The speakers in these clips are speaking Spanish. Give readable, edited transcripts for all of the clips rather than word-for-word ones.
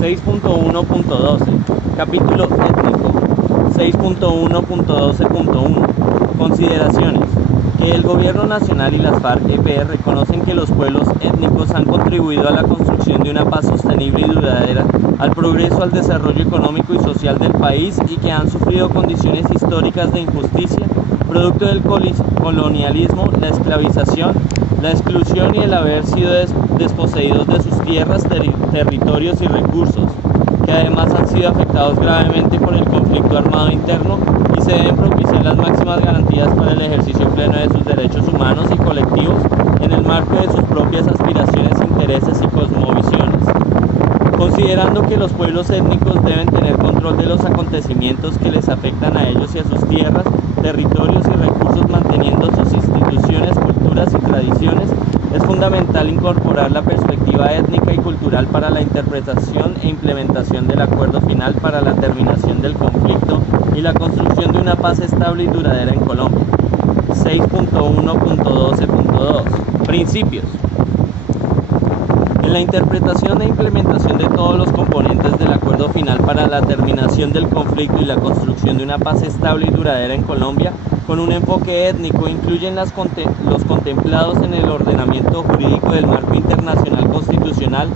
6.1.12 Capítulo étnico. 6.1.12.1 Consideraciones. Que el Gobierno Nacional y las FARC-EP reconocen que los pueblos étnicos han contribuido a la construcción de una paz sostenible y duradera, al progreso, al desarrollo económico y social del país, y que han sufrido condiciones históricas de injusticia, producto del colonialismo, la esclavización, la exclusión y el haber sido desposeídos de sus tierras, territorios y recursos, que además han sido afectados gravemente por el conflicto armado interno, y se deben propiciar las máximas garantías para el ejercicio pleno de sus derechos humanos y colectivos en el marco de sus propias aspiraciones, intereses y cosmovisiones. Considerando que los pueblos étnicos deben tener control de los acontecimientos que les afectan a ellos y a sus tierras, territorios y recursos, manteniendo sus instituciones, culturas y tradiciones, es fundamental incorporar la perspectiva étnica y cultural para la interpretación e implementación del acuerdo final para la terminación del conflicto y la construcción de una paz estable y duradera en Colombia. 6.1.12.2 Principios. En la interpretación e implementación de todos los componentes del acuerdo final para la terminación del conflicto y la construcción de una paz estable y duradera en Colombia, con un enfoque étnico, incluyen los contemplados en el ordenamiento jurídico del marco internacional constitucional,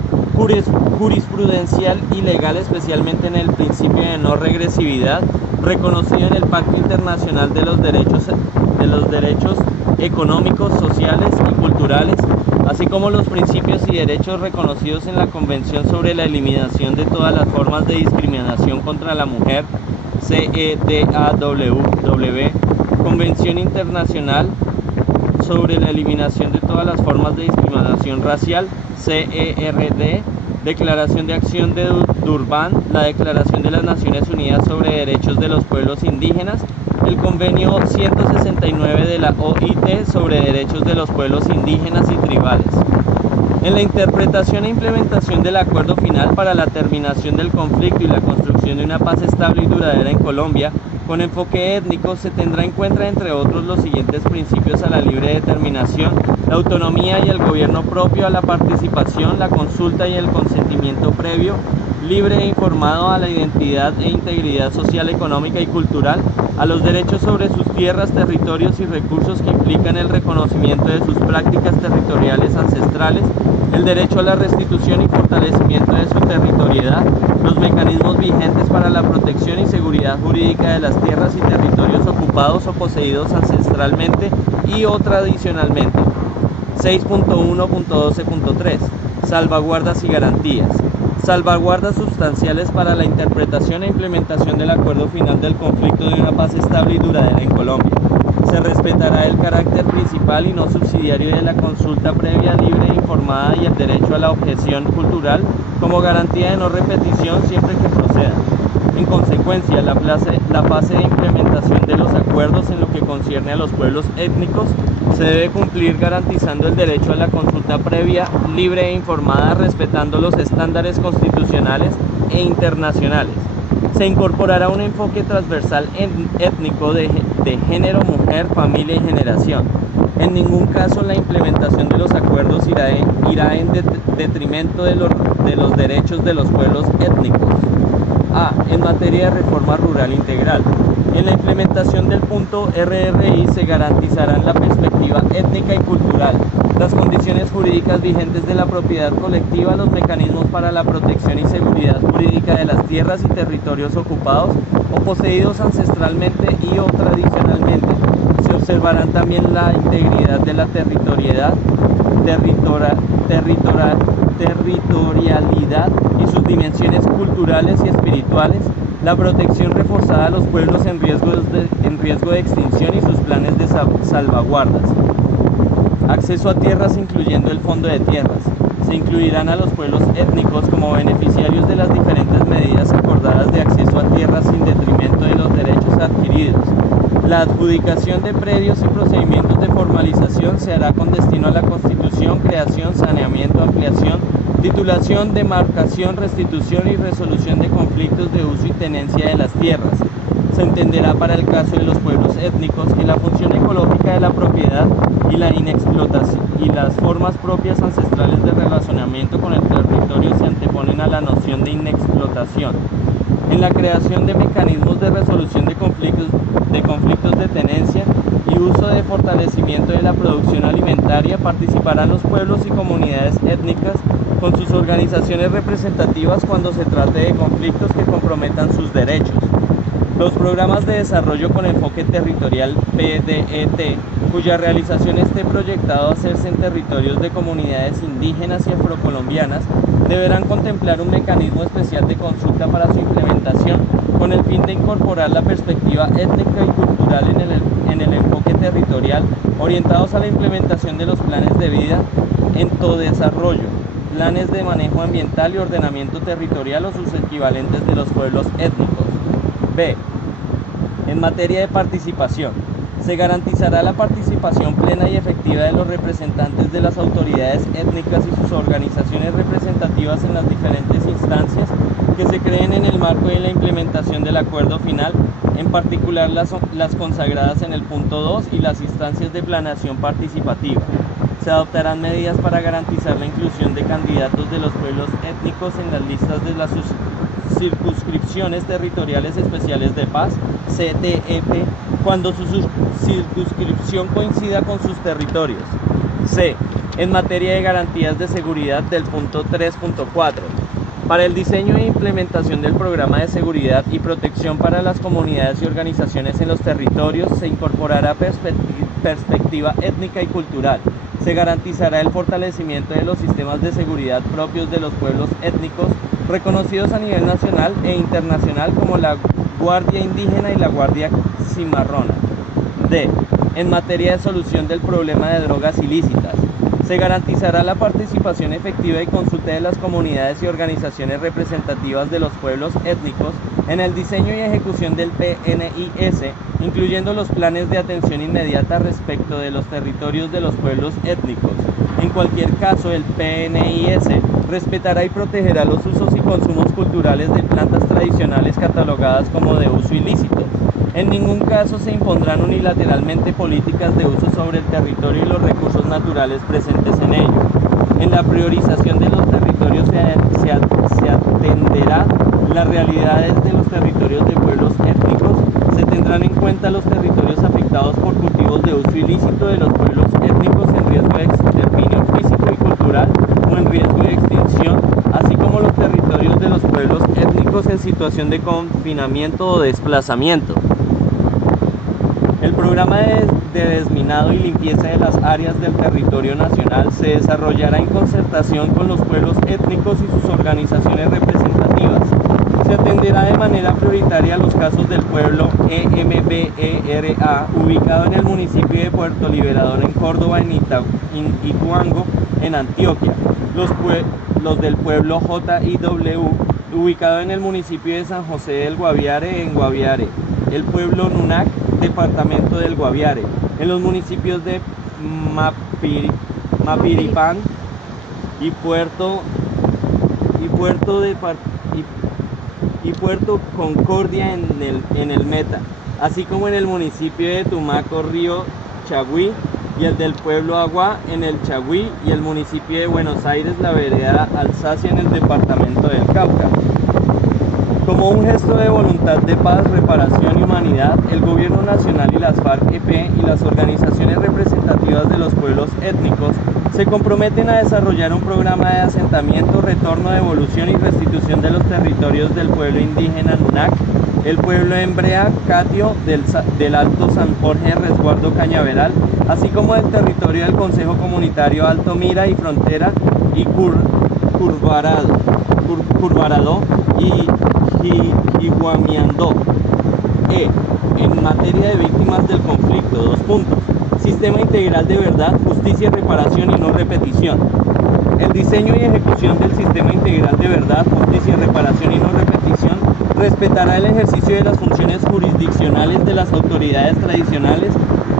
jurisprudencial y legal, especialmente en el principio de no regresividad, reconocido en el Pacto Internacional de los Derechos Económicos, Sociales y Culturales, así como los principios y derechos reconocidos en la Convención sobre la Eliminación de todas las formas de discriminación contra la mujer, CEDAW, Convención Internacional sobre la Eliminación de todas las formas de discriminación racial, CERD, Declaración de Acción de Durban, la Declaración de las Naciones Unidas sobre Derechos de los Pueblos Indígenas, el Convenio 169 de la OIT sobre Derechos de los Pueblos Indígenas y Tribales. En la interpretación e implementación del acuerdo final para la terminación del conflicto y la construcción de una paz estable y duradera en Colombia, con enfoque étnico, se tendrá en cuenta, entre otros, los siguientes principios: a la libre determinación, la autonomía y el gobierno propio, a la participación, la consulta y el consentimiento previo, libre e informado, a la identidad e integridad social, económica y cultural, a los derechos sobre sus tierras, territorios y recursos que implican el reconocimiento de sus prácticas territoriales ancestrales, el derecho a la restitución y fortalecimiento de su territorialidad, los mecanismos vigentes para la protección y seguridad jurídica de las tierras y territorios ocupados o poseídos ancestralmente y o tradicionalmente. 6.1.12.3 Salvaguardas y garantías. Salvaguardas sustanciales para la interpretación e implementación del acuerdo final del conflicto de una paz estable y duradera en Colombia. Se respetará el carácter principal y no subsidiario de la consulta previa, libre e informada, y el derecho a la objeción cultural como garantía de no repetición siempre que proceda. En consecuencia, la fase de implementación de los acuerdos en lo que concierne a los pueblos étnicos se debe cumplir garantizando el derecho a la consulta previa, libre e informada, respetando los estándares constitucionales e internacionales. Se incorporará un enfoque transversal étnico de género, mujer, familia y generación. En ningún caso la implementación de los acuerdos irá en detrimento de los derechos de los pueblos étnicos. A. En materia de reforma rural integral. En la implementación del punto RRI se garantizarán la perspectiva étnica y cultural, las condiciones jurídicas vigentes de la propiedad colectiva, los mecanismos para la protección y seguridad jurídica de las tierras y territorios ocupados o poseídos ancestralmente y o tradicionalmente. Se observarán también la integridad de la territorialidad y sus dimensiones culturales y espirituales, la protección reforzada a los pueblos en riesgo de extinción y sus planes de salvaguardas. Acceso a tierras, incluyendo el Fondo de Tierras. Se incluirán a los pueblos étnicos como beneficiarios de las diferentes medidas acordadas de acceso a tierras sin detrimento de los derechos adquiridos. La adjudicación de predios y procedimientos de formalización se hará con destino a la constitución, creación, saneamiento, ampliación, titulación, demarcación, restitución y resolución de conflictos de uso y tenencia de las tierras. Se entenderá para el caso de los pueblos étnicos que la función ecológica de la propiedad y la inexplotación y las formas propias ancestrales de relacionamiento con el territorio se anteponen a la noción de inexplotación. En la creación de mecanismos de resolución de conflictos de tenencia y uso de fortalecimiento de la producción alimentaria participarán los pueblos y comunidades étnicas con sus organizaciones representativas cuando se trate de conflictos que comprometan sus derechos. Los programas de desarrollo con enfoque territorial PDET, cuya realización esté proyectado a hacerse en territorios de comunidades indígenas y afrocolombianas, deberán contemplar un mecanismo especial de consulta para su implementación con el fin de incorporar la perspectiva étnica y cultural en el enfoque territorial, orientados a la implementación de los planes de vida en todo desarrollo, planes de manejo ambiental y ordenamiento territorial o sus equivalentes de los pueblos étnicos. B. En materia de participación, se garantizará la participación plena y efectiva de los representantes de las autoridades étnicas y sus organizaciones representativas en las diferentes instancias que se creen en el marco de la implementación del acuerdo final, en particular las consagradas en el punto 2 y las instancias de planeación participativa. Se adoptarán medidas para garantizar la inclusión de candidatos de los pueblos étnicos en las listas de las circunscripciones territoriales especiales de paz, CTEP, cuando su circunscripción coincida con sus territorios. C. En materia de garantías de seguridad del punto 3.4. Para el diseño e implementación del programa de seguridad y protección para las comunidades y organizaciones en los territorios se incorporará perspectiva étnica y cultural. Se garantizará el fortalecimiento de los sistemas de seguridad propios de los pueblos étnicos, reconocidos a nivel nacional e internacional como la Guardia Indígena y la Guardia Cimarrona. D. En materia de solución del problema de drogas ilícitas, se garantizará la participación efectiva y consulta de las comunidades y organizaciones representativas de los pueblos étnicos en el diseño y ejecución del PNIS, incluyendo los planes de atención inmediata respecto de los territorios de los pueblos étnicos. En cualquier caso, el PNIS respetará y protegerá los usos y consumos culturales de plantas tradicionales catalogadas como de uso ilícito. En ningún caso se impondrán unilateralmente políticas de uso sobre el territorio y los recursos naturales presentes en ello. En la priorización de los territorios se atenderá las realidades de los territorios de pueblos étnicos, se tendrán en cuenta los territorios afectados por cultivos de uso ilícito de los pueblos étnicos en riesgo de exterminio físico y cultural o en riesgo de extinción, así como los territorios de los pueblos étnicos en situación de confinamiento o desplazamiento. El programa de desminado y limpieza de las áreas del territorio nacional se desarrollará en concertación con los pueblos étnicos y sus organizaciones representativas. Se atenderá de manera prioritaria a los casos del pueblo EMBERA, ubicado en el municipio de Puerto Liberador en Córdoba, en Ituango, en Antioquia, los del pueblo JIW, ubicado en el municipio de San José del Guaviare, en Guaviare, el pueblo Nunac, departamento del Guaviare, en los municipios de Mapiripán y Puerto Concordia en el Meta, así como en el municipio de Tumaco, Río Chagüí, y el del pueblo Agua en el Chagüí, y el municipio de Buenos Aires, la vereda Alsacia, en el departamento del Cauca. Como un gesto de voluntad de paz, reparación y humanidad, el Gobierno Nacional y las FARC-EP y las organizaciones representativas de los pueblos étnicos se comprometen a desarrollar un programa de asentamiento, retorno, devolución y restitución de los territorios del pueblo indígena Nunac, el pueblo Embrea Catio del Alto San Jorge Resguardo Cañaveral, así como del territorio del Consejo Comunitario Alto Mira y Frontera y Curvarado y Guamiandó. En materia de víctimas del conflicto, 2 puntos. Sistema integral de verdad, justicia, reparación y no repetición. El diseño y ejecución del sistema integral de verdad, justicia, reparación y no repetición respetará el ejercicio de las funciones jurisdiccionales de las autoridades tradicionales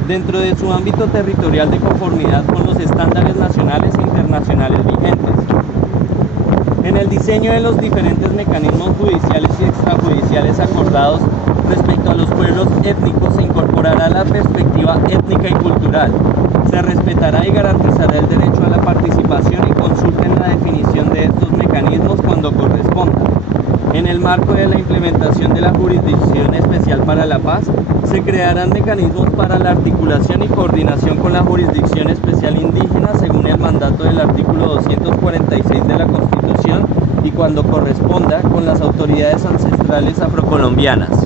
dentro de su ámbito territorial de conformidad con los estándares nacionales e internacionales vigentes. En el diseño de los diferentes mecanismos judiciales y extrajudiciales acordados Respecto a los pueblos étnicos, se incorporará la perspectiva étnica y cultural. Se respetará y garantizará el derecho a la participación y consulta en la definición de estos mecanismos cuando corresponda. En el marco de la implementación de la Jurisdicción Especial para la Paz, se crearán mecanismos para la articulación y coordinación con la Jurisdicción Especial Indígena según el mandato del artículo 246 de la Constitución y cuando corresponda con las autoridades ancestrales afrocolombianas.